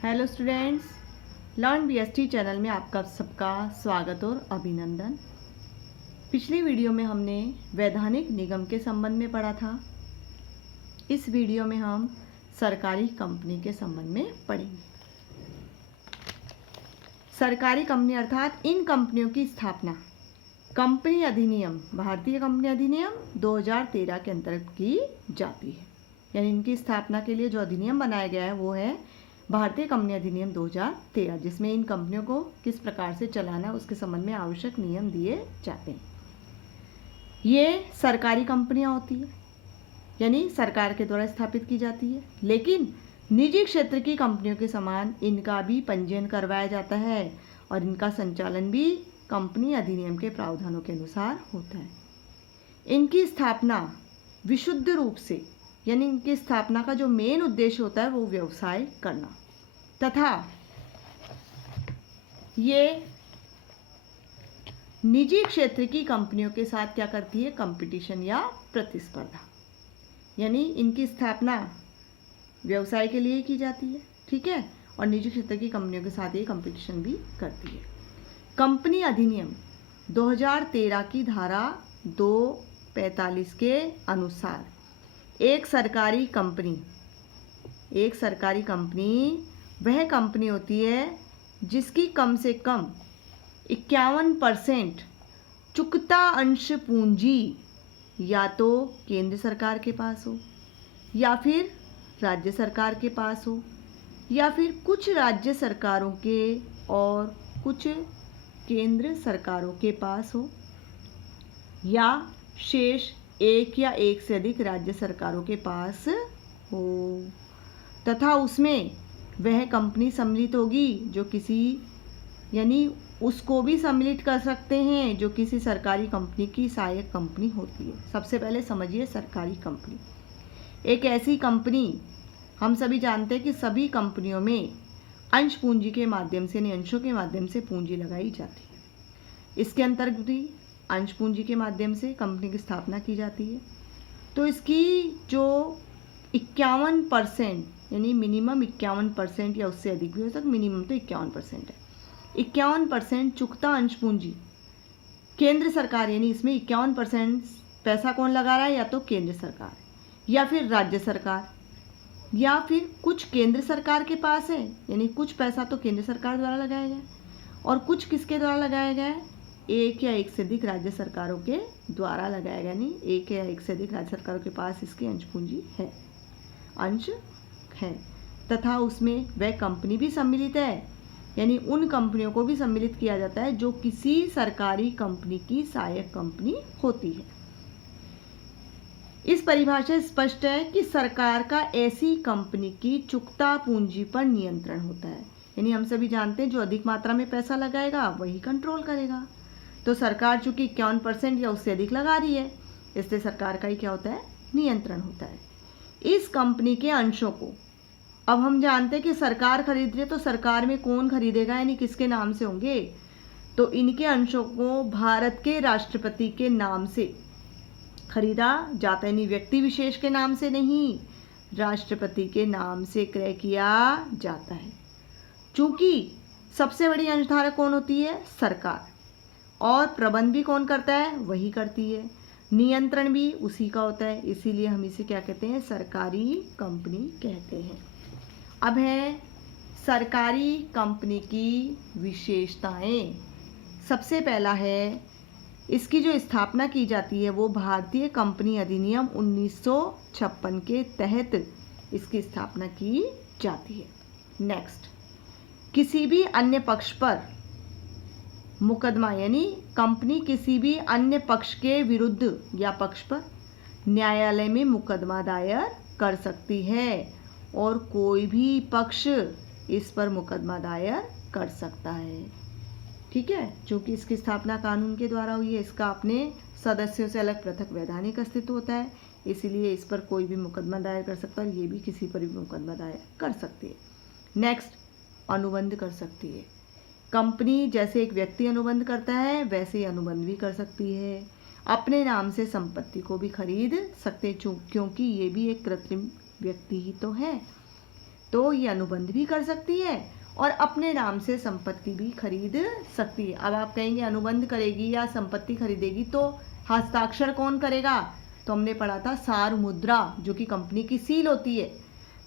Hello students, learn BST channel में आपका सबका स्वागत और अभिनंदन। पिछली वीडियो में हमने वैधानिक निगम के संबंध में पढ़ा था। इस वीडियो में हम सरकारी कंपनी के संबंध में पढ़ेंगे। सरकारी कंपनी अर्थात इन कंपनियों की स्थापना कंपनी अधिनियम, भारतीय कंपनी अधिनियम 2013 के अंतर्गत की जाती है। यानी इनकी स्थापना के लिए जो अधिनियम बनाया गया है वो है भारतीय कंपनी अधिनियम 2013, जिसमें इन कंपनियों को किस प्रकार से चलाना उसके संबंध में आवश्यक नियम दिए जाते हैं। ये सरकारी कंपनियां होती है, यानी सरकार के द्वारा स्थापित की जाती है, लेकिन निजी क्षेत्र की कंपनियों के समान इनका भी पंजीयन करवाया जाता है और इनका संचालन भी कंपनी अधिनियम के प्रावधानों के अनुसार होता है। इनकी स्थापना विशुद्ध रूप से, यानी इनकी स्थापना का जो मेन उद्देश्य होता है वो व्यवसाय करना, तथा ये निजी क्षेत्र की कंपनियों के साथ क्या करती है, कंपटीशन या प्रतिस्पर्धा। यानी इनकी स्थापना व्यवसाय के लिए की जाती है, ठीक है, और निजी क्षेत्र की कंपनियों के साथ ये कंपटीशन भी करती है। कंपनी अधिनियम 2013 की धारा 245 के अनुसार एक सरकारी कंपनी वह कंपनी होती है जिसकी कम से कम 51% चुकता अंश पूंजी या तो केंद्र सरकार के पास हो या फिर राज्य सरकार के पास हो या फिर कुछ राज्य सरकारों के और कुछ केंद्र सरकारों के पास हो या शेष एक या एक से अधिक राज्य सरकारों के पास हो, तथा उसमें वह कंपनी सम्मिलित होगी जो किसी, यानी उसको भी सम्मिलित कर सकते हैं जो किसी सरकारी कंपनी की सहायक कंपनी होती है। सबसे पहले समझिए सरकारी कंपनी एक ऐसी कंपनी, हम सभी जानते हैं कि सभी कंपनियों में अंश पूंजी के माध्यम से, यानी अंशों के माध्यम से पूंजी लगाई जाती है। इसके अंतर्गत भी अंश पूंजी के माध्यम से कंपनी की स्थापना की जाती है। तो इसकी जो 51%, यानी मिनिमम 51% या उससे अधिक भी हो सकता, मिनिमम तो 51% है, 51% चुकता अंश पूंजी केंद्र सरकार, यानी इसमें 51% पैसा कौन लगा रहा है, या तो केंद्र सरकार या फिर राज्य सरकार या फिर कुछ केंद्र सरकार के पास है, यानी कुछ पैसा तो केंद्र सरकार द्वारा लगाया गया और कुछ किसके द्वारा लगाया गया है, एक या एक से अधिक राज्य सरकारों के द्वारा लगाया गया। नहीं, एक या एक से अधिक राज्य सरकारों के पास इसकी अंश पूंजी है, अंश है, तथा उसमें वह कंपनी भी सम्मिलित है, यानी उन कंपनियों को भी सम्मिलित किया जाता है जो किसी सरकारी कंपनी की सहायक कंपनी होती है। इस परिभाषा से स्पष्ट है कि सरकार का ऐसी कंपनी की चुकता पूंजी पर नियंत्रण होता है। यानी हम सभी जानते हैं जो अधिक मात्रा में पैसा लगाएगा वही कंट्रोल करेगा। तो सरकार चूंकि 51% या उससे अधिक लगा रही है, इसलिए सरकार का ही क्या होता है, नियंत्रण होता है। इस कंपनी के अंशों को, अब हम जानते हैं कि सरकार खरीद रही है, तो सरकार में कौन खरीदेगा, यानी किसके नाम से होंगे, तो इनके अंशों को भारत के राष्ट्रपति के नाम से खरीदा जाता है, यानी व्यक्ति विशेष के नाम से नहीं, राष्ट्रपति के नाम से क्रय किया जाता है। चूंकि सबसे बड़ी अंशधारक कौन होती है, सरकार, और प्रबंध भी कौन करता है, वही करती है, नियंत्रण भी उसी का होता है, इसीलिए हम इसे क्या कहते हैं, सरकारी कंपनी कहते हैं। अब है सरकारी कंपनी की विशेषताएं। सबसे पहला है, इसकी जो स्थापना की जाती है वो भारतीय कंपनी अधिनियम 1956 के तहत इसकी स्थापना की जाती है। नेक्स्ट, किसी भी अन्य पक्ष पर मुकदमा, यानी कंपनी किसी भी अन्य पक्ष के विरुद्ध या पक्ष पर न्यायालय में मुकदमा दायर कर सकती है और कोई भी पक्ष इस पर मुकदमा दायर कर सकता है, ठीक है। चूँकि इसकी स्थापना कानून के द्वारा हुई है, इसका अपने सदस्यों से अलग पृथक वैधानिक अस्तित्व होता है, इसीलिए इस पर कोई भी मुकदमा दायर कर सकता है और ये भी किसी पर भी मुकदमा दायर कर सकती है। नेक्स्ट, अनुबंध कर सकती है। कंपनी जैसे एक व्यक्ति अनुबंध करता है वैसे ही अनुबंध भी कर सकती है। अपने नाम से संपत्ति को भी खरीद सकते, क्योंकि ये भी एक कृत्रिम व्यक्ति ही तो है। तो ये अनुबंध भी कर सकती है और अपने नाम से संपत्ति भी खरीद सकती है। अब आप कहेंगे अनुबंध करेगी या संपत्ति खरीदेगी तो हस्ताक्षर कौन करेगा? तो हमने पढ़ा था सार मुद्रा, जो कि कंपनी की सील होती है।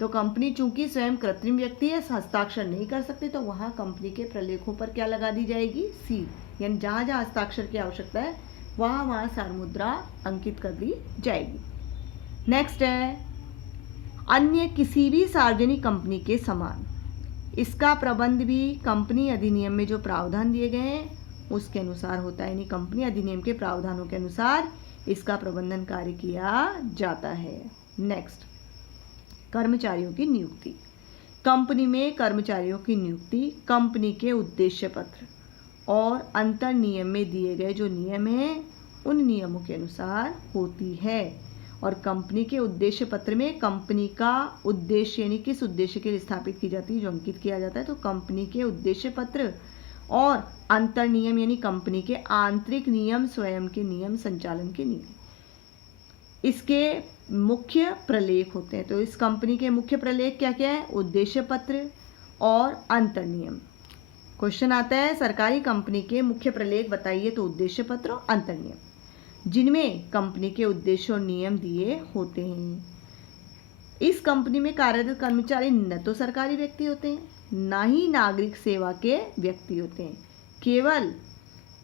तो कंपनी चूंकि स्वयं कृत्रिम व्यक्ति है, हस्ताक्षर नहीं कर सकती, तो वहाँ कंपनी के प्रलेखों पर क्या लगा दी जाएगी? सील। यानी जहाँ जहाँ हस्ताक्षर की आवश्यकता है वहाँ वहाँ सार मुद्रा अंकित कर दी जाएगी। नेक्स्ट है अन्य किसी भी सार्वजनिक कंपनी के समान। इसका प्रबंध भी कंपनी अधिनियम में जो प्रावधान दिए गए हैं उसके अनुसार होता है। यानी कंपनी अधिनियम के प्रावधानों के अनुसार इसका प्रबंधन कार्य किया जाता है। नेक्स्ट, कर्मचारियों की नियुक्ति। कंपनी में कर्मचारियों की नियुक्ति कंपनी के उद्देश्य पत्र और अंतर नियम में दिए गए जो नियम हैं उन नियमों के अनुसार होती है। और कंपनी के उद्देश्य पत्र में कंपनी का उद्देश्य यानी किस उद्देश्य के लिए स्थापित की जाती है जो अंकित किया जाता है। तो कंपनी के उद्देश्य पत्र और अंतर नियम यानी कंपनी के आंतरिक नियम, स्वयं के नियम, संचालन के नियम, इसके मुख्य प्रलेख होते हैं। तो इस कंपनी के मुख्य प्रलेख क्या क्या है? उद्देश्य पत्र और अंतर नियम। क्वेश्चन आता है सरकारी कंपनी के मुख्य प्रलेख बताइए, तो उद्देश्य पत्र और अंतर नियम, जिनमें कंपनी के उद्देश्य और नियम दिए होते हैं। इस कंपनी में कार्यरत कर्मचारी न तो सरकारी व्यक्ति होते हैं, ना ही नागरिक सेवा के व्यक्ति होते हैं। केवल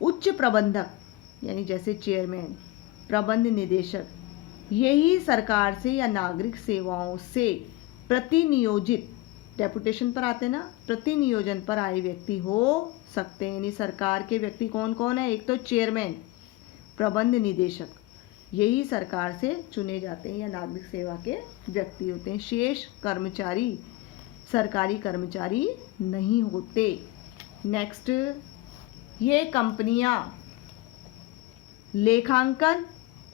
उच्च प्रबंधक यानी जैसे चेयरमैन, प्रबंध निदेशक, यही सरकार से या नागरिक सेवाओं से प्रतिनियोजित, डेपुटेशन पर आते ना, प्रतिनियोजन पर आए व्यक्ति हो सकते हैं। यानी सरकार के व्यक्ति कौन कौन है? एक तो चेयरमैन, प्रबंध निदेशक, यही सरकार से चुने जाते हैं या नागरिक सेवा के व्यक्ति होते हैं। शेष कर्मचारी सरकारी कर्मचारी नहीं होते। नेक्स्ट, ये कंपनियां लेखांकन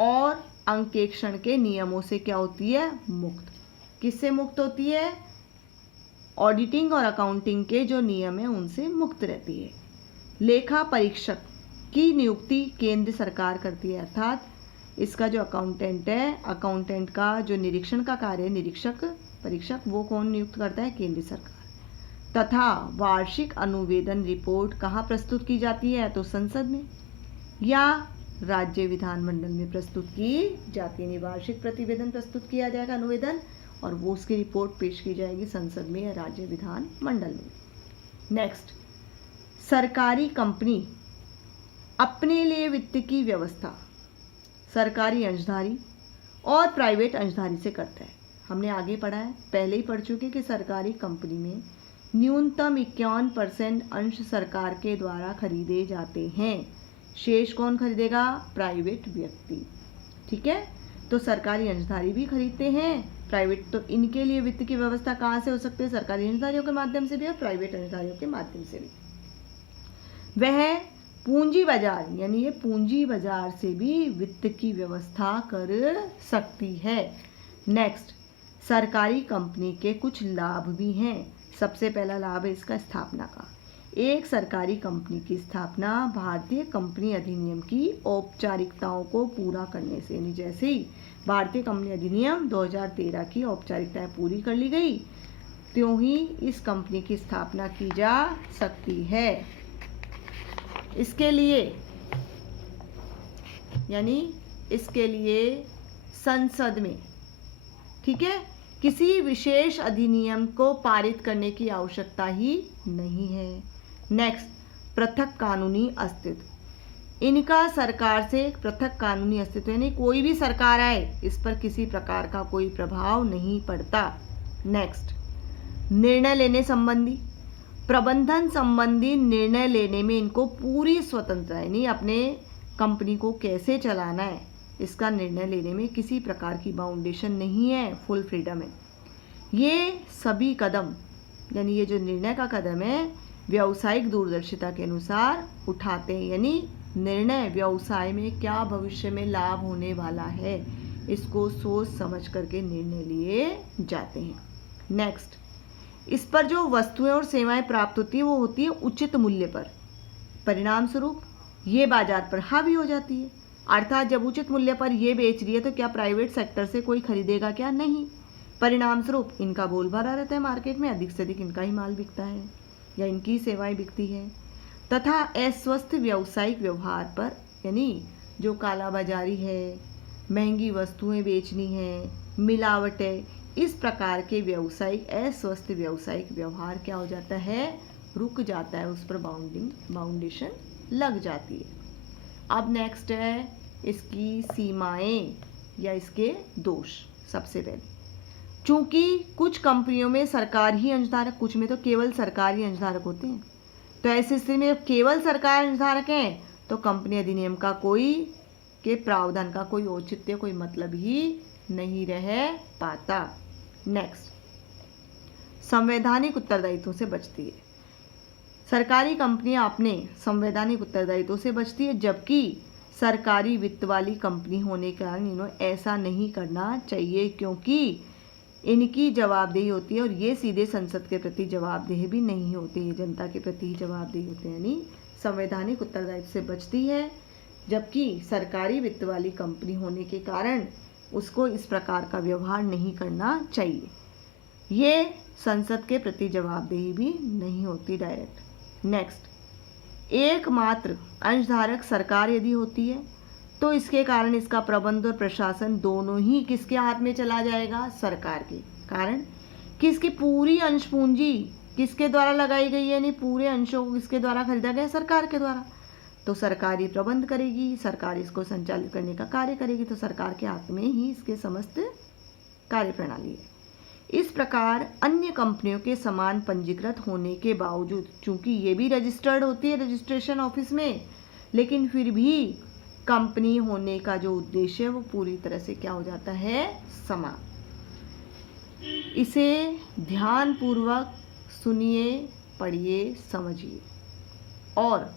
और अंकेक्षण के नियमों से क्या होती है? मुक्त। किससे मुक्त होती है? ऑडिटिंग और अकाउंटिंग के जो नियम है उनसे मुक्त रहती है। लेखा परीक्षक की नियुक्ति केंद्र सरकार करती है, अर्थात इसका जो अकाउंटेंट है, अकाउंटेंट का जो निरीक्षण का कार्य, निरीक्षक परीक्षक, वो कौन नियुक्त करता है? केंद्र सरकार। तथा वार्षिक अनुवेदन रिपोर्ट कहाँ प्रस्तुत की जाती है? तो संसद में या राज्य विधानमंडल में प्रस्तुत की जाती है। वार्षिक प्रतिवेदन प्रस्तुत किया जाएगा, अनुवेदन, और वो उसकी रिपोर्ट पेश की जाएगी संसद में या राज्य विधानमंडल में। नेक्स्ट, सरकारी कंपनी अपने लिए वित्त की व्यवस्था सरकारी अंशधारी और प्राइवेट अंशधारी से करता है। हमने आगे पढ़ा है, पहले ही पढ़ चुके कि सरकारी कंपनी में न्यूनतम 51% अंश सरकार के द्वारा खरीदे जाते हैं। शेष कौन खरीदेगा? प्राइवेट व्यक्ति। ठीक है, तो सरकारी अंशधारी भी खरीदते हैं, प्राइवेट। तो इनके लिए वित्त की व्यवस्था कहाँ से हो सकती है? सरकारी अंशधारियों के माध्यम से भी और प्राइवेट अंशधारियों के माध्यम से भी। वह पूंजी बाजार यानी ये पूंजी बाजार से भी वित्त की व्यवस्था कर सकती है। नेक्स्ट, सरकारी कंपनी के कुछ लाभ भी हैं। सबसे पहला लाभ है इसका स्थापना का। एक सरकारी कंपनी की स्थापना भारतीय कंपनी अधिनियम की औपचारिकताओं को पूरा करने से, यानी जैसे ही भारतीय कंपनी अधिनियम 2013 की औपचारिकताएं पूरी कर ली गई, त्यों ही इस कंपनी की स्थापना की जा सकती है। इसके लिए यानी इसके लिए संसद में, ठीक है, किसी विशेष अधिनियम को पारित करने की आवश्यकता ही नहीं है। नेक्स्ट, पृथक कानूनी अस्तित्व। इनका सरकार से पृथक कानूनी अस्तित्व यानी कोई भी सरकार आए इस पर किसी प्रकार का कोई प्रभाव नहीं पड़ता। नेक्स्ट, निर्णय लेने संबंधी, प्रबंधन संबंधी निर्णय लेने में इनको पूरी स्वतंत्रता, यानी अपने कंपनी को कैसे चलाना है इसका निर्णय लेने में किसी प्रकार की बाउंडेशन नहीं है, फुल फ्रीडम है। ये सभी कदम यानी ये जो निर्णय का कदम है व्यावसायिक दूरदर्शिता के अनुसार उठाते हैं, यानी निर्णय व्यवसाय में क्या भविष्य में लाभ होने वाला है इसको सोच समझ करके निर्णय लिए जाते हैं। नेक्स्ट, इस पर जो वस्तुएं और सेवाएं प्राप्त होती है वो होती है उचित मूल्य पर। परिणाम स्वरूप ये बाजार पर हावी हो जाती है। अर्थात जब उचित मूल्य पर ये बेच रही है तो क्या प्राइवेट सेक्टर से कोई खरीदेगा क्या? नहीं। परिणाम स्वरूप इनका बोलबाला रहता है मार्केट में, अधिक से अधिक इनका ही माल बिकता है या इनकी सेवाएं बिकती है। तथा अस्वस्थ व्यावसायिक व्यवहार पर, यानी जो कालाबाजारी है, महंगी वस्तुएं बेचनी है, मिलावट है, इस प्रकार के अस्वस्थ व्यावसायिक व्यवहार क्या हो जाता है, रुक जाता है, उस पर बाउंडेशन लग जाती है। अब नेक्स्ट है इसकी सीमाएं या इसके दोष। सबसे पहले, चूंकि कुछ कंपनियों में सरकार ही अंशधारक, कुछ में तो केवल सरकार ही अंशधारक होते हैं, तो ऐसी स्थिति में केवल सरकार अंशधारक है तो कंपनी अधिनियम का के प्रावधान का कोई औचित्य, कोई मतलब ही नहीं रह पाता। नेक्स्ट, संवैधानिक उत्तरदायित्व से बचती है। सरकारी कंपनियां अपने संवैधानिक उत्तरदायित्व से बचती है, जबकि सरकारी वित्त वाली कंपनी होने के कारण इन्हें ऐसा नहीं करना चाहिए, क्योंकि इनकी जवाबदेही होती है और ये सीधे संसद के प्रति जवाबदेह भी नहीं होते, ये जनता के प्रति ही जवाबदेही होते हैं। यानी संवैधानिक उत्तरदायित्व से बचती है, जबकि सरकारी वित्त वाली कंपनी होने के कारण उसको इस प्रकार का व्यवहार नहीं करना चाहिए। ये संसद के प्रति जवाबदेही भी नहीं होती डायरेक्ट। नेक्स्ट, एकमात्र अंशधारक सरकार यदि होती है तो इसके कारण इसका प्रबंध और प्रशासन दोनों ही किसके हाथ में चला जाएगा, सरकार के। कारण कि इसकी पूरी अंश पूंजी किसके द्वारा लगाई गई है, यानी पूरे अंशों को किसके द्वारा खरीदा गया, सरकार के द्वारा। तो सरकार ही प्रबंध करेगी, सरकार इसको संचालित करने का कार्य करेगी, तो सरकार के हाथ में ही इसके समस्त कार्य प्रणाली है। इस प्रकार अन्य कंपनियों के समान पंजीकृत होने के बावजूद, चूंकि ये भी रजिस्टर्ड होती है रजिस्ट्रेशन ऑफिस में, लेकिन फिर भी कंपनी होने का जो उद्देश्य है वो पूरी तरह से क्या हो जाता है, समान। इसे ध्यानपूर्वक सुनिए, पढ़िए, समझिए, और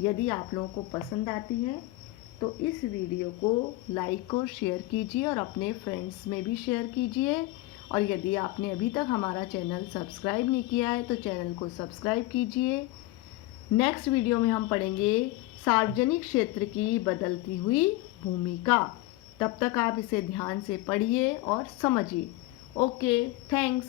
यदि आप लोगों को पसंद आती है तो इस वीडियो को लाइक और शेयर कीजिए और अपने फ्रेंड्स में भी शेयर कीजिए। और यदि आपने अभी तक हमारा चैनल सब्सक्राइब नहीं किया है तो चैनल को सब्सक्राइब कीजिए। नेक्स्ट वीडियो में हम पढ़ेंगे सार्वजनिक क्षेत्र की बदलती हुई भूमिका। तब तक आप इसे ध्यान से पढ़िए और समझिए। Okay, thanks.